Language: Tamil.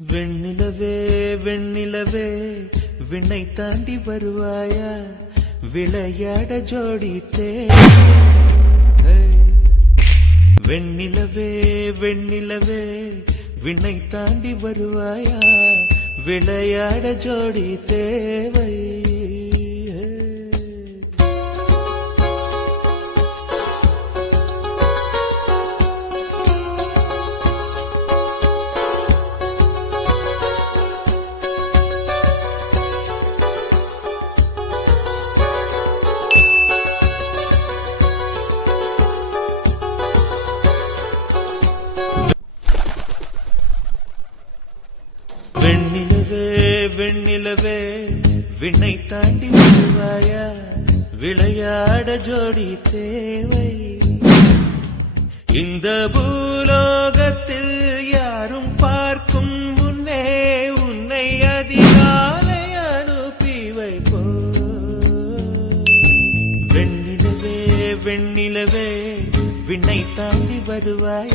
வெண்ணிலவே வெண்ணிலவே விண்ணை தாண்டி வருவாயா விளையாட ஜோடித்தே. வெண்ணிலவே வெண்ணிலவே விண்ணை தாண்டி வருவாயா விளையாட ஜோடி தேவை. வெண்ணிலவே வெண்ணிலவே விண்ணை தாண்டி வருவாயா விளையாட ஜோடி தேவை. இந்த பூலோகத்தில் யாரும் பார்க்கும் முன்னே உன்னை அதிகாலை அனுப்பி வைப்போ. வெண்ணிலவே வெண்ணிலவே விண்ணை தாண்டி வருவாய்.